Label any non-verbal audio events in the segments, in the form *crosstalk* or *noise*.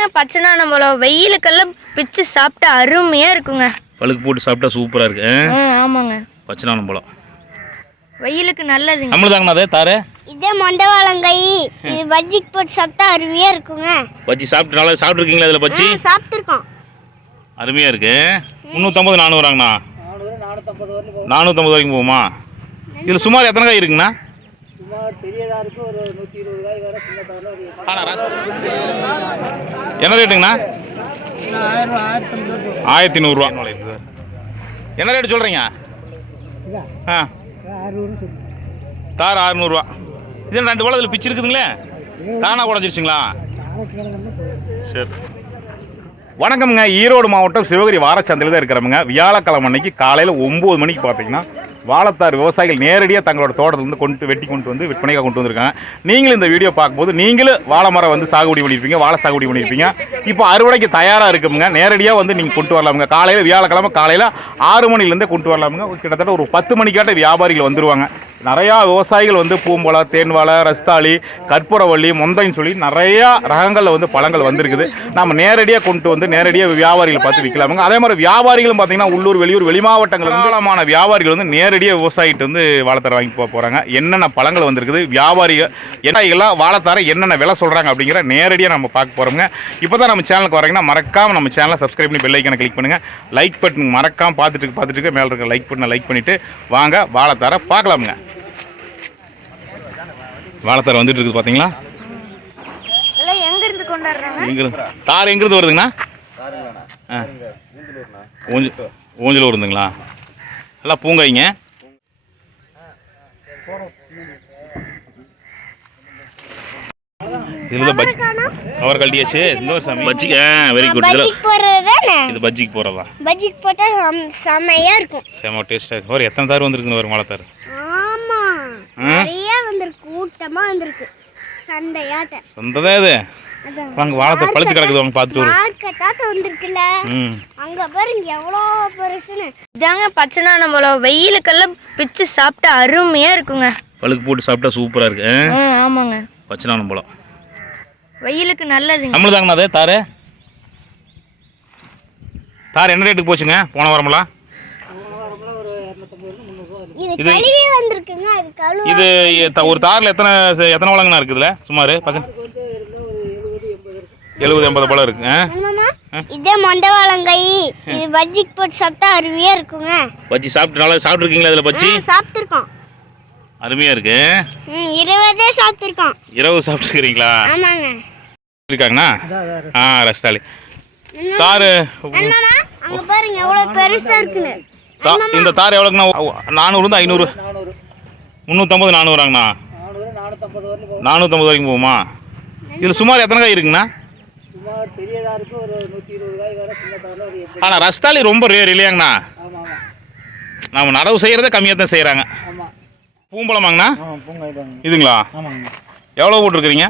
இதாங்க பச்சைனான பழம் வெயிலுக்கெல்லாம் பிச்சு சாப்பிட்டா அருமையாக இருக்குங்க. பழுக்கு போட்டு சாப்பிட்டா சூப்பராக இருக்கு. ஆமாங்க. பச்சைநாளம் பழம் வெயிலுக்கு நல்லதுங்க. நம்மளுதாங்கண்ணா அதே தாரு. இதே மண்டவாளங்காய் இது பஜ்ஜிக்கு போட்டு சாப்பிட்டா அருமையா இருக்குங்க. பஜ்ஜி சாப்பிட்டு நல்லா சாப்பிட்ருக்கீங்களா இதில் பஜ்ஜி? சாப்பிட்டுருக்கோம். அருமையாக இருக்கு. முந்நூற்றம்பது நானூறாங்கண்ணா. நானூற்றம்பது வரைக்கும் போகுமா? இதில் சுமார் எத்தனை காய் இருக்குங்கண்ணா? என்ன ரேட்டுங்கண்ணா? ஆயிரத்தி நூறுரூவா என்ன ரேட்டு சொல்கிறீங்க ஆ. தார் அறுநூறுவா. இது ரெண்டு இதில் பிச்சு இருக்குதுங்களே? தானாக உடஞ்சிருச்சுங்களா சரி. வணக்கம்ங்க. ஈரோடு மாவட்டம் சிவகிரி வாரச்சந்தையில் தான் இருக்கிறவங்க. வியாழக்கிழமை அன்னைக்கு காலையில் ஒம்பது மணிக்கு பார்த்தீங்கன்னா வாழைத்தார் விவசாயிகள் நேரடியாக தங்களோட தோட்டத்திலேருந்து கொண்டு வெட்டி கொண்டு வந்து விற்பனைக்காக கொண்டு வந்திருக்காங்க. நீங்களும் இந்த வீடியோ பார்க்கும்போது நீங்களும் வாழை மரம் வந்து சாகுபடி பண்ணியிருப்பீங்க வாழை சாகுபடி பண்ணியிருப்பீங்க. இப்போ அறுவடைக்கு தயாராக இருக்குங்க நேரடியாக வந்து நீங்கள் கொண்டு வரலாமுங்க. காலையில் வியாழக்கிழமை காலையில் ஆறு மணிலேருந்தே கொண்டு வரலாமுங்க. கிட்டத்தட்ட ஒரு பத்து மணிக்காட்ட வியாபாரிகள் வந்துருவாங்க. நிறையா விவசாயிகள் வந்து பூம்பழை தேன்வாழை ரஸ்தாளி கற்பூரவள்ளி மொந்தைன்னு சொல்லி நிறையா ரகங்களில் வந்து பழங்கள் வந்திருக்குது. நம்ம நேரடியாக கொண்டு வந்து நேரடியாக வியாபாரிகளை பார்த்து விற்கலாமுங்க அதே மாதிரி வியாபாரிகளும் பார்த்தீங்கன்னா உள்ளூர் வெளியூர் வெளி மாவட்டங்கள் ஏராளமான வியாபாரிகள் வந்து நேரடியாக விவசாயிகிட்ட வந்து வாழைத்தார வாங்கி போக போகிறாங்க என்னென்ன பழங்கள் வந்திருக்குது வியாபாரிகள் விவசாயிகள்லாம் வாழைத்தார என்னென்ன விலை சொல்கிறாங்க அப்படிங்கிற நேரடியாக நம்ம பார்க்க போகிறோங்க இப்போ தான் நம்ம சேனலுக்கு வரீங்கன்னா மறக்காமல் நம்ம சேனலை சப்ஸ்கிரைப் பண்ணி பெல் ஐக்கனை கிளிக் பண்ணுங்கள் லைக் பட்டன் மறக்காம பார்த்துட்டு பார்த்துட்டு மேலே இருக்க லைக் பட்டனை லைக் பண்ணிவிட்டு வாங்க வாழைத்தார பார்க்கலாமுங்க. வாழைத்தார் வந்துட்டு இருக்குது பார்த்தீங்களா எங்கேருந்து தார் எங்கிருந்து வருதுங்கண்ணா? ஆ. ஊஞ்சு ஊஞ்சல் வருதுங்களா நல்லா பூங்காய்ங்க. இதில் பஜ்ஜி கவர் கழட்டியாச்சு. இன்னொரு சாமி. பஜ்ஜி ஆ வெரி குட் இதில் பஜ்ஜிக்கு இது பஜ்ஜிக்கு போகிறதா பஜ்ஜிக்கு போட்டா செம்- செமையா இருக்கும். செம டேஸ்ட்டாக ஒரு எத்தனை தார் வந்திருக்குன்னு வரும் வாழைத்தார். ஆமா ஆ? நிறைய வந்திருக்கு கூட்டமா வந்திருக்கு. சந்தையாட்ட சொந்ததே இது. வாங்க வாழைத்தார் பழுத்து கிடக்குது வாங்க பார்த்துட்டு வரும். மார்க்கெட்டாட்ட வந்திருக்குல்ல. அங்க பாருங்க எவ்வளோ பெருசுன்னு. இதாங்க பச்சைனான பழம் வெயிலுக்கெல்லாம் பிச்சு சாப்பிட்டா அருமையாக இருக்குங்க. பழுக்கு போட்டு சாப்பிட்டா சூப்பராக இருக்கு. ஆமாங்க. பச்சைநாளம் பழம் வெயிலுக்கு நல்லதுங்க. நம்மளுதாங்கண்ணா அது தாரு? தார் என்ன ரேட்டுக்கு போச்சுங்க? போன வாரமெல்லாம்? இது இது- கழுவி வந்திருக்குங்க அது கழுவு இது எ- த- ஒரு தாரில் எத்தனை எத்தனை பழங்கண்ணா இருக்குதுல? சுமார் பச்சை எழுபது எண்பது பழம் இருக்கு? இதே மண்டவாளங்காய் இது பஜ்ஜிக்கு போட்டு சாப்பிட்டா அருமையா இருக்குங்க. பஜ்ஜி சாப்பிட்டு நல்லா சாப்பிட்ருக்கீங்களா அதில் பஜ்ஜி? சாப்பிட்டுருக்கோம். அருமையாக இருக்கு. ம் இருபதே சாப்பிட்டுருக்கோம். இரவு சாப்பிட்டுருக்கிறீங்களா? ஆமாங்க. இருக்காங்கண்ணா? ஆ ரஸ்தாலி தாரு. பாருங்க எவ்வளவு பெருசா இருக்குன்னு. தா இந்த தார் எவ்வளோங்கண்ணா நானூறுந்து ஐநூறு? முந்நூற்றம்பது நானூறாங்கண்ணா? நானூற்றம்பது வரைக்கும் போகுமா. இதில் சுமார் எத்தனை காய் இருக்குங்கண்ணா? ஆனால் ரஸ்தாலி ரொம்ப ரேர் இல்லையாங்கண்ணா? நம்ம நடவு செய்கிறதே கம்மியாக தான் செய்கிறாங்க பூம்பழமாங்கண்ணா? இதுங்களா? எவ்வளோ போட்டிருக்கிறீங்க?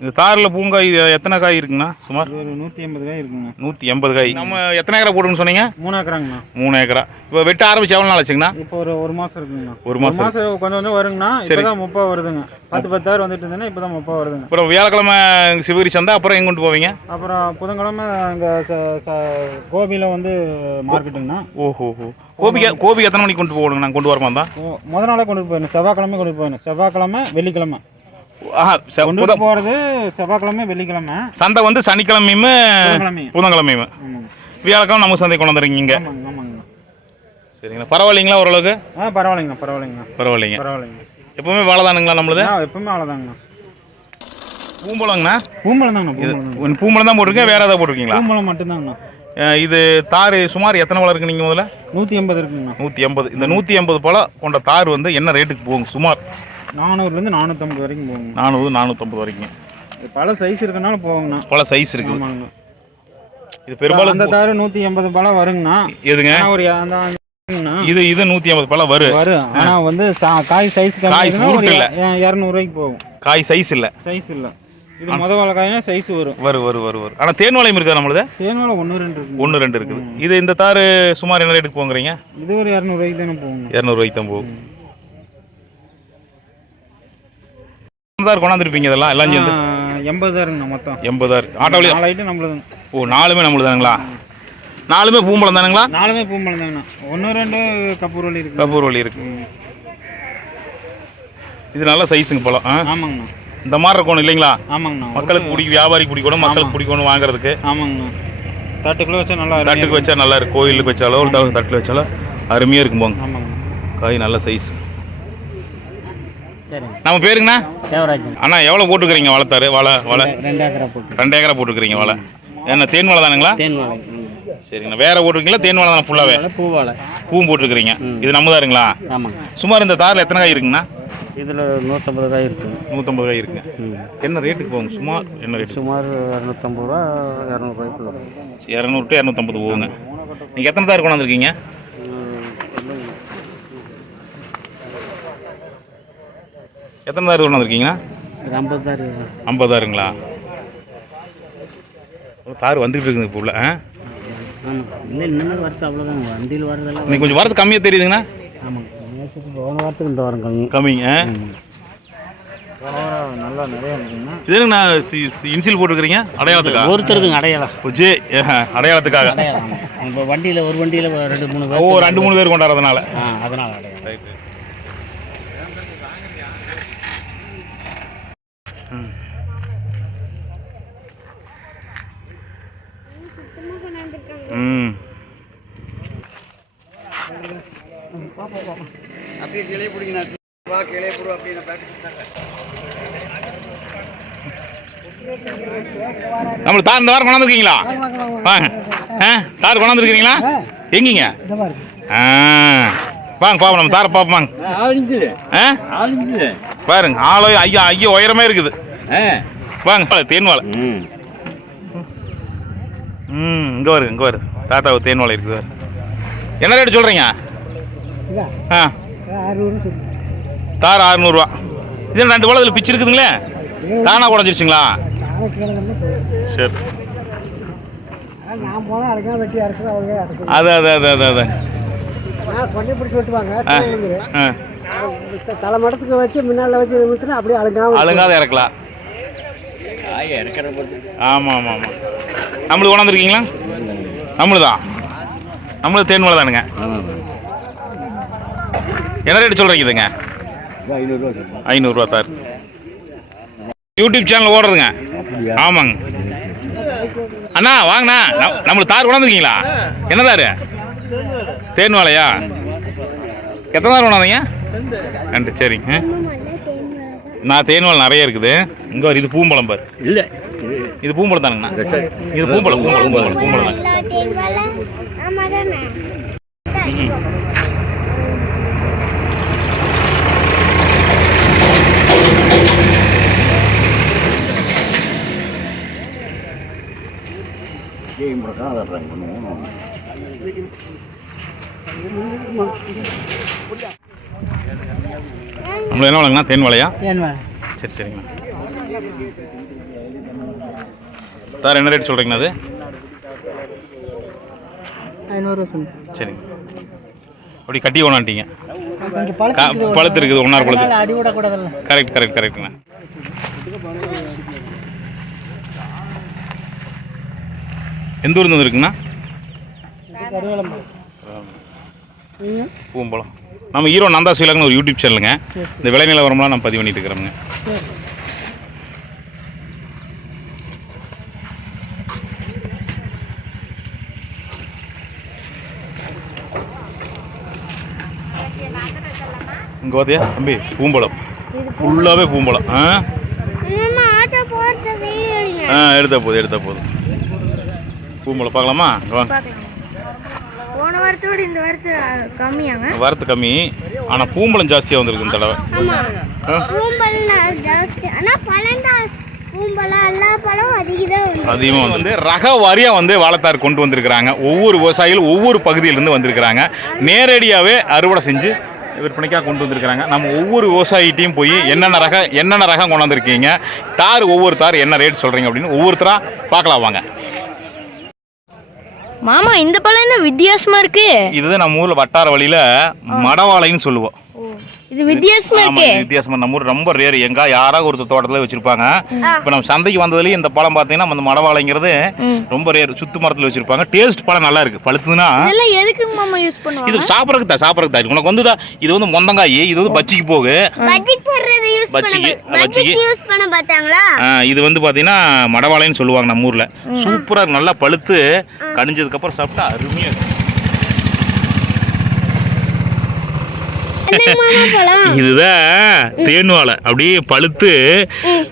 இந்த தாரில் பூங்காய் இது எத்தனை காய் இருக்குங்கண்ணா? சுமார்? ஒரு நூற்றி எண்பது காய் இருக்குங்க நூற்றி எண்பது காய். நம்ம எத்தனை ஏக்கரா போட்டுன்னு சொன்னீங்க? மூணு ஏக்கராங்கண்ணா. மூணு ஏக்கரா. இப்போ வெட்ட ஆரம்பிச்சு எவ்வளோ நாள் ஆச்சுங்கண்ணா? இப்போ ஒரு ஒரு மாதம் இருக்குங்கண்ணா. ஒரு மாசம் மாதம் கொஞ்சம் கொஞ்சம் வருங்கண்ணா. இப்போ தான் முப்பது வருதுங்க. பத்து பத்தாயிரம் வந்துட்டு இருந்தேன்னா இப்போ தான் முப்பது வருதுங்க. அப்புறம் வியாழக்கிழமை சிவகிரி சந்தை அப்புறம் எங்கே கொண்டு போவீங்க? அப்புறம் புதன்கிழமை அங்கே கோபியில் வந்து மார்க்கெட்டுங்கண்ணா. ஓஹோ ஹோ கோபிக்கு கோபிக்கு எத்தனை மணிக்கு கொண்டு போகணுங்க நான் கொண்டு வரமா தான் ஓ, முத நாளே கொண்டு போயிடணும். செவ்வாய்க்கிழமை கொண்டு போயிடணும். செவ்வாய்க்கிழமை வெள்ளிக்கிழமை. போகிறது செவ்வாய்க்கிழமை வெள்ளிக்கிழமை. சந்தை வந்து சனிக்கிழமையும் புதன்கிழமையும். வியாழக்கிழமை நமக்கு சந்தை கொண்டு வந்துருக்கீங்க சரிங்களா. பரவாயில்லைங்களா ஓரளவுக்கு? ஆ பரவாயில்லைங்கண்ணா பரவாயில்லைங்கண்ணா பரவாயில்லைங்க. பரவாயில்லைங்க. எப்பவுமே வாழை தானுங்களா நம்மளுது எப்பவுமே அவ்வளோதாங்கண்ணா பூம்பழங்கண்ணா பூம்பழம் தாங்கண்ணா இது பூம்பழம் தான் போட்டிருக்கீங்க வேற ஏதாவது போட்டிருக்கீங்களா? பூம்பழம் மட்டும்தாங்கண்ணா இது தார் சுமார் எத்தனை பழம் இருக்கு நீங்கள் முதல்ல? நூற்றி எண்பது இருக்குங்கண்ணா நூற்றி எண்பது. இந்த நூற்றி எண்பது பழம் கொண்ட தார் வந்து என்ன ரேட்டுக்கு போகும் சுமார் நானூறுலேருந்து நானூற்றம்பது வரைக்கும் போகுங்க. நானூறு நானூற்றம்பது வரைக்கும். பல சைஸ் இருக்கனால போகுங்கண்ணா பல சைஸ் இருக்குது. ஆமாங்கண்ணா இது பெரும்பாலும் அந்த தாரு நூற்றி எண்பது பழம் வருங்கண்ணா. எதுங்க? ஒரு இது இது நூற்றி ஐம்பது பழம் வரும் வரும் ஆனால் வந்து காய் சைஸ் காய் இல்ல. இரநூறுவாய்க்கு போகும். காய் சைஸ் இல்லை. சைஸ் இல்லை. இது முத வாழை காய்னா சைஸ் வரும். வரும் வரும் வரும் வரும் ஆனால் தேன் வளையம் இருக்கா நம்மளுது? தேன்வாழை ஒன்று ரெண்டு இருக்குங்க. ஒன்று ரெண்டு இருக்குது. இது இந்த தார் சுமார் என்ன ரேட்டுக்கு போங்குறீங்க இது ஒரு இரநூறுவாய்க்கு தானே போகுங்க. இரநூறுவாய்க்கு தான் போகும். தார் கொண்டாந்துருப்பீங்க இதெல்லாம்? எல்லாம் சேர்ந்து. எண்பதாயிரங்கண்ணா மொத்தம். எண்பதாயிரம். ஆட்டோவிலே நாலு ஐட்டம் நம்மளுதுங்க. ஓ நாலுமே நம்மளுது தானுங்களா நாலுமே பூம்பழம் தானுங்களா நாலுமே பூம்பழம் தாங்கண்ணா ஒன்று ரெண்டு கப்பூர் வலி இருக்கு. கபூர் வழி இருக்கு இது நல்ல சைஸுங்க பழம் ஆ? ஆமாங்கண்ணா. இந்த மாதிரி இருக்கணும் இல்லைங்களா? ஆமாங்கண்ணா. மக்களுக்கு பிடிக்கும் வியாபாரிக்கு பிடிக்கணும் மக்களுக்கு பிடிக்கணும் வாங்குறதுக்கு. ஆமாங்கண்ணா. தட்டு கிலோ வச்சா நல்லா தட்டுக்கு வச்சா நல்லா இருக்கும். கோயிலுக்கு வச்சாலோ தட்டில் வச்சாலோ அருமையாக இருக்கும் போங்க. காய் நல்ல சைஸ். நம்ம பேருங்கண்ணா? தேவராஜன். அண்ணா எவ்வளோ போட்டுக்கிறீங்க வளர்த்தாரு வலை வலை. ரெண்டு ஏக்கரா போட்டு ரெண்டு ஏக்கரா போட்டுக்கிறீங்க வலை. என்ன தேன் வலை தானுங்களா? தேன் வாழை சரிங்கண்ணா. வேற போட்டுருக்கீங்களா? தேன் வலை தானே ஃபுல்லாகவே பூவாழை பூவும் போட்டுருக்கிறீங்க. இது நம்ம தாருங்களா? ஆமாங்க. சுமார் இந்த தாரில் எத்தனை காய் இருக்குங்கண்ணா? இதில் நூற்றம்பது காய் இருக்குங்க நூற்றம்பது காய் இருக்குங்க என்ன ரேட்டுக்கு போகுங்க? சுமார் என்ன ரேட்டு சுமார் இரநூத்தம்பது ரூபா இரநூறுபாய்க்குள்ள இரநூறு டு இரநூத்தம்பது போகுங்க. நீங்கள் எத்தனை தார் கொண்டாந்துருக்கீங்க? எத்தனை தார் கொண்டாந்துருக்கீங்கண்ணா இது ஐம்பது தான் ஐம்பதாருங்களா தார் வந்துகிட்டு இருக்குங்க இப்போ உள்ள ஆ? இன்னும் வருஷம் அவ்வளோதாங்க வண்டியில் வரதெல்லாம் இன்னைக்கு கொஞ்சம் வரது கம்மியாக தெரியுதுங்கண்ணா? ஆமாங்க போன வாரத்துக்கு இந்த வாரம் கம்மி. கம்மிங்க நல்லா நிறைய இருந்ததுன்னா இது என்னங்கண்ணா இன்சில் போட்டுருக்கிறீங்க? அடையாளத்துக்கா? ஒருத்தருக்குங்க அடையாளம். ஜே அடையாளத்துக்காக. இப்போ வண்டியில் ஒரு வண்டியில் ரெண்டு மூணு ஓ பேர் ரெண்டு மூணு பேர் கொண்டாடுறதுனால. ஆ அதனால் அடையாளம். ம் அப்படியே கிளைய பிடிங்க வா கிளைய பிடி அப்படின்னு நம்மளுக்கு தார் இந்த வாரம் கொண்டாந்துருக்கீங்களா? வாங்க ஆ தார் கொண்டாந்துருக்கீங்களா எங்கீங்க? ஆ. வாங்க பாப்போம் நம்ம தாரை பார்ப்போம் வாங்க. பாருங்க ஆளோ ஐயா ஐயா உயரமே இருக்குது. வாங்க தேன்வாழை ம். இங்கே வருங்க இங்கே வருது. தாத்தா தேன்வாழை இருக்குது பாரு. என்ன ரேட்டு சொல்கிறீங்க ஆ. தார் அறுநூறுவா இது ரெண்டு குளத்தில் பிச்சு இருக்குதுங்களே? தானா உடஞ்சிருச்சுங்களா சரி. அது அது அது அது அது. தலை மடத்துக்கு வச்சு முன்னால் வச்சு அப்படியே அழுங்காம அழுங்காத இறக்கலாம். ஆமாம் ஆமாம் ஆமாம் நம்மளுக்கு கொண்டாந்துருக்கீங்களா நம்மளுதான் நம்மளுக்கு தேன்மலை தானுங்க என்ன ரேட்டு சொல்கிறீங்க இதுங்க? ஐநூறுரூவா தார் யூடியூப் சேனல் ஓடுறதுங்க ஆமாங்க. அண்ணா வாங்கண்ணா. நம்- நம்மளுக்கு தார் கொண்டாந்துருக்கீங்களா? என்ன தார்? தேன் வாழையா எத்தனை தார் கொண்டாந்தீங்க? ரெண்டு சரிங்க நான் தேன்வால் நிறைய இருக்குது. இங்கே ஒரு இது பூம்பழம் பாரு. இல்லை. இது பூம்பழம் தானுங்கண்ணா. இது பூம்பழம் பூம்பழம் பூம்பழம் பூம்பழம். தான் ஆமா தானே ம். நம்மள என்ன வளங்கண்ணா தேன் வாழையா சரி சரிங்கண்ணா சார் என்ன ரேட் சொல்கிறீங்கண்ணா அது சரிங்க. அப்படி கட்டி கொண்டாண்டிங்க கொஞ்சம் க- பழுத்து இருக்குது ஒன்றார் பழுத்து. கரெக்ட் கரெக்ட் கரெக்ட்ண்ணா எந்த ஊர்ந்து இருக்குண்ணா? பூம்பழம். நம்ம ஹீரோ நந்தா சீலகன்னு ஒரு யூடியூப் சேனலுங்க. இந்த விலை நிலவரம்லாம் நம்ம பதிவு பண்ணிட்டு இருக்கிறோமுங்க. இங்கே பார்த்தியா தம்பி பூம்பழம். ஃபுல்லாகவே பூம்பழம். ஆ? ஆ எடுத்தா போதும் எடுத்தா போதும். பூம்பழம் பார்க்கலாமா? வாங்க போன வாரத்தோட இந்த வாரத்து கம்மியாங்க. வரத்து கம்மி. ஆனால் பூம்பழம் ஜாஸ்தியாக வந்திருக்கு இந்த தடவை. அதிகமாக வந்து ரக வாரியாக வந்து வாழைத்தார் கொண்டு வந்திருக்கிறாங்க. ஒவ்வொரு விவசாயிகள் ஒவ்வொரு பகுதியிலேருந்து வந்திருக்கிறாங்க. நேரடியாகவே அறுவடை செஞ்சு விற்பனைக்காக கொண்டு வந்திருக்கிறாங்க. நம்ம ஒவ்வொரு விவசாயிட்டையும் போய் என்னென்ன ரக என்னென்ன ரகம் கொண்டு வந்திருக்கீங்க? தார் ஒவ்வொரு தார் என்ன ரேட் சொல்கிறீங்க அப்படின்னு ஒவ்வொருத்தராக பார்க்கலாம் வாங்க. மாமா இந்த பழம் என்ன வித்தியாசமா இருக்கு? இதுதான் நம்ம ஊரில் வட்டார வழியில் மடவாழைன்னு சொல்லுவோம். இது வித்தியாசமா ஆமா இருக்கே. வித்தியாசமா. நம்ம ஊர் ரொம்ப ரேர் எங்க யாராவது ஒருத்தர் தோட்டத்துல வச்சிருப்பாங்க. இப்போ நம்ம சந்தைக்கு வந்ததுலயும் இந்த பழம் பார்த்தீங்கன்னா அந்த மடவாளைங்கிறது ரொம்ப ரேர் சுத்து மரத்துல வச்சிருப்பாங்க. டேஸ்ட் பழம் நல்லா இருக்கு. பழுத்துதுன்னா இதெல்லாம் எதுக்கு மாமா யூஸ் பண்ணுவாங்க? இது சாப்பிட்றதுக்கு தான் சாப்பிட்றதுக்கு தான். உனக்கு வந்து இது வந்து மொந்தங்காய் இது வந்து பச்சிக்கு போகு. பஜ்ஜிக்கு போடுறது யூஸ் பண்ண பார்த்தாங்களா? ஆ, இது வந்து பார்த்தீங்கன்னா மடவாளைன்னு சொல்லுவாங்க நம்ம ஊரில். சூப்பராக நல்லா பழுத்து கனிஞ்சதுக்கப்புறம் சாப்பிட்டா அருமையாக இருக்கும். இதுதான் தேன் வாழை அப்படியே பழுத்து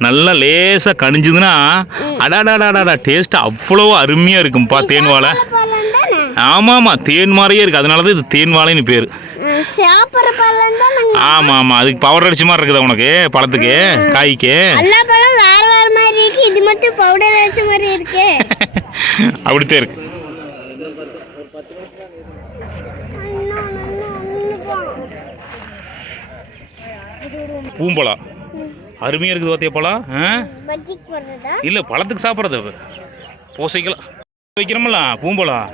நல்லா லேசாக கனிஞ்சதுன்னா அடாடாடாடா டேஸ்ட் அவ்வளோ அருமையாக இருக்கும்ப்பா தேன் வாழை பழம் தானே? ஆமாம் ஆமாம் தேன் மாதிரியே இருக்குது அதனால தான் இது தேன் வாழைன்னு பேர் ஆமாம் ஆமாம் அதுக்கு பவுடர் அடிச்ச மாதிரி இருக்குதா உனக்கு? பழத்துக்கு காய்க்கு. எல்லா பழம் வேற வேற மாதிரி இருக்கு. இது மட்டும் பவுடர் அடிச்ச மாதிரி இருக்கு. *laughs* அப்படித்தான் இருக்கு. பூம்பழம். அருமையாக இருக்குது பார்த்தியா பழம்? இல்லை பழத்துக்கு சாப்பிட்றது பூசைக்கலாம். வைக்கிறோம்ல பூம்பழம்.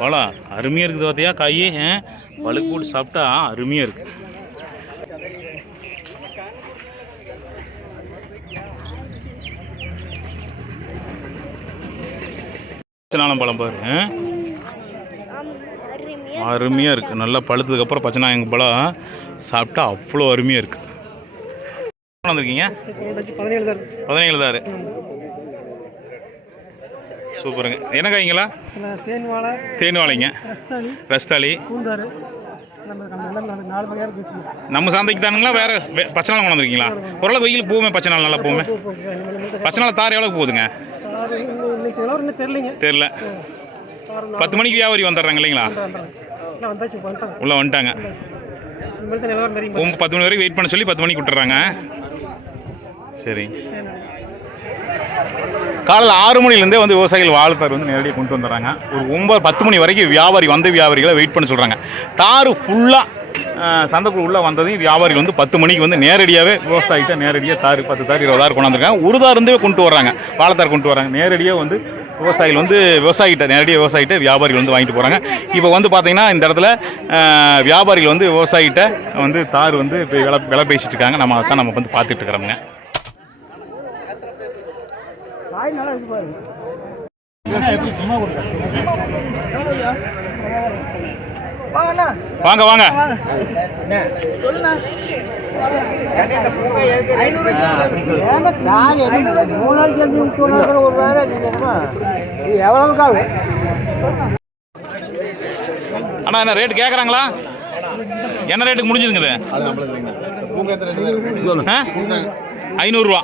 பழம். அருமையாக இருக்குது பார்த்தியா காய்? பழுக்கு போட்டு சாப்பிட்டா அருமையாக இருக்கு. பச்சைநாளம் பழம் பாரு? அருமையாக இருக்குது நல்லா பழுத்ததுக்கப்புறம் பச்சை நாயங்க பழம் சாப்பிட்டா அவ்வளோ அருமையாக இருக்குது வந்திருக்கீங்க? பதினேழு தாரு சூப்பருங்க. என்ன காய்ங்களா தேன் வாழைங்க ரஸ்தாளி. நம்ம சந்தைக்கு தானுங்களா? வேற பச்சை நாள் கொண்டு வந்திருக்கீங்களா? ஓரளவு வெயில் போகுமே பச்சை நாள் நல்லா போகுமே? பச்சை நாள் தார் எவ்வளவு போகுதுங்க? இன்னைக்கு தெரில பத்து மணிக்கு வியாபாரி வந்துடுறாங்க இல்லைங்களா? வந்துட்டாங்க உள்ளே வந்துட்டாங்க. பத்து மணி வரைக்கும் வெயிட் பண்ண சொல்லி பத்து மணிக்கு விட்டுறாங்க சரி. காலையில் ஆறு மணிலேருந்தே வந்து விவசாயிகள் வாழைத்தார் வந்து நேரடியாக கொண்டு வந்துடுறாங்க. ஒரு ஒம்பது பத்து மணி வரைக்கும் வியாபாரி வந்த வியாபாரிகளை வெயிட் பண்ண சொல்கிறாங்க தார் ஃபுல்லாக சந்தைக்குள் உள்ளே வந்ததையும் வியாபாரிகள் வந்து பத்து மணிக்கு வந்து நேரடியாகவே விவசாயிகிட்ட நேரடியாக தார் பத்து தார் இருபதாயிரம் கொண்டாந்துருக்காங்க ஒரு தார் இருந்தே கொண்டு வர்றாங்க. வாழைத்தார் கொண்டு வராங்க நேரடியாக வந்து விவசாயிகள் வந்து விவசாயிகிட்ட நேரடியாக விவசாயிகிட்ட வியாபாரிகள் வந்து வாங்கிட்டு போகிறாங்க இப்போ வந்து பார்த்தீங்கன்னா இந்த இடத்துல வியாபாரிகள் வந்து விவசாயிகிட்ட வந்து தார் வந்து இப்போ விலை விலை பேசிகிட்டு இருக்காங்க. நம்ம அதான் நம்ம வந்து பார்த்துட்டு இருக்கிறோங்க காய் நல்லா இருக்கு பாருங்க வாங்க வாங்க. ஒரு வேலை இது எவ்வளவுக்கு ஆகும் அண்ணா என்ன ரேட் கேட்குறாங்களா என்ன ரேட்டுக்கு முடிஞ்சுதுங்க? ஐநூறுரூவா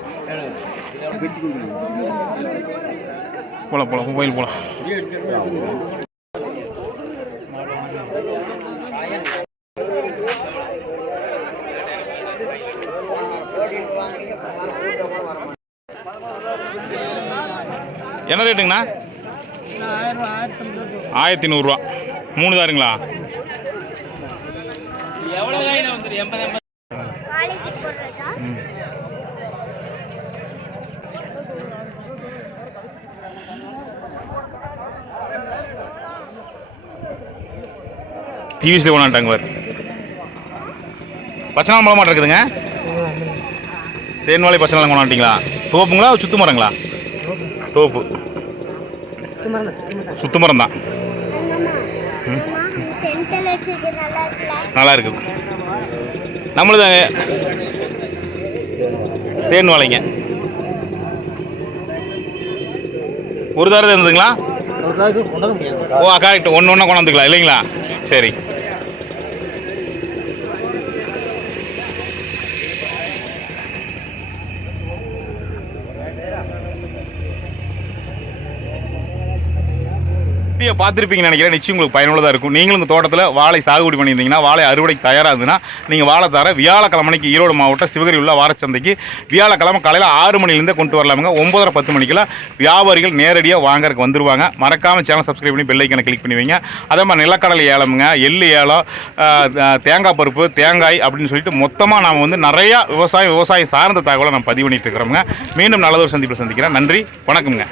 போலாம் போலாம் மொபைல் போலாம். என்ன ரேட்டுங்கண்ணா ஆயிரத்தி நூறுரூவா மூணு தாருங்களா? காலேஜுக்கு போடுறதா டிவிஸில் கொண்டாட்டாங்க பாரு. பச்சை நாள் பழமாட்டம் இருக்குதுங்க. தேன்வாழை பச்சை நாள் கொண்டாட்டிங்களா தோப்புங்களா சுத்து மரங்களா? தோப்பு. சுத்து மரம் தான். நல்லா இருக்குது நம்மளுதாங்க. தேன் வாழைங்க ஒரு தாரம் இருந்ததுங்களா ஓ கரெக்ட் ஒன்று ஒன்றா கொண்டாந்துக்கலாம். இல்லைங்களா? சரி. வீடியோ பார்த்துருப்பீங்கன்னு நினைக்கிறேன். நிச்சயம் உங்களுக்கு பயனுள்ளதாக இருக்கும். நீங்களும் உங்கள் தோட்டத்தில் வாழை சாகுபடி பண்ணியிருந்தீங்கன்னா வாழை அறுவடைக்கு தயாராக இருந்ததுன்னா நீங்கள் வாழை தர வியாழக்கிழமைக்கு ஈரோடு மாவட்டம் சிவகிரி உள்ள வாரச்சந்தைக்கு வியாழக்கிழமை காலையில் ஆறு மணிலேருந்தே கொண்டு வரலாமுங்க. ஒம்பதரை பத்து மணிக்கெல்லாம் வியாபாரிகள் நேரடியாக வாங்கறதுக்கு வந்துருவாங்க. மறக்காமல் சேனல் சப்ஸ்கிரைப் பண்ணி பெல்லைக்கனை கிளிக் பண்ணுவீங்க. அதே மாதிரி நிலக்கடலை ஏலமுங்க எள்ளு ஏலம் தேங்காய் பருப்பு தேங்காய் அப்படின்னு சொல்லிட்டு மொத்தமாக நாம் வந்து நிறையா விவசாயம் விவசாயம் சார்ந்த தகவலை நம்ம பதிவு பண்ணிட்டு இருக்கிறோமுங்க. மீண்டும் நல்லதொரு சந்திப்பில் சந்திக்கிறேன். நன்றி வணக்கம்ங்க.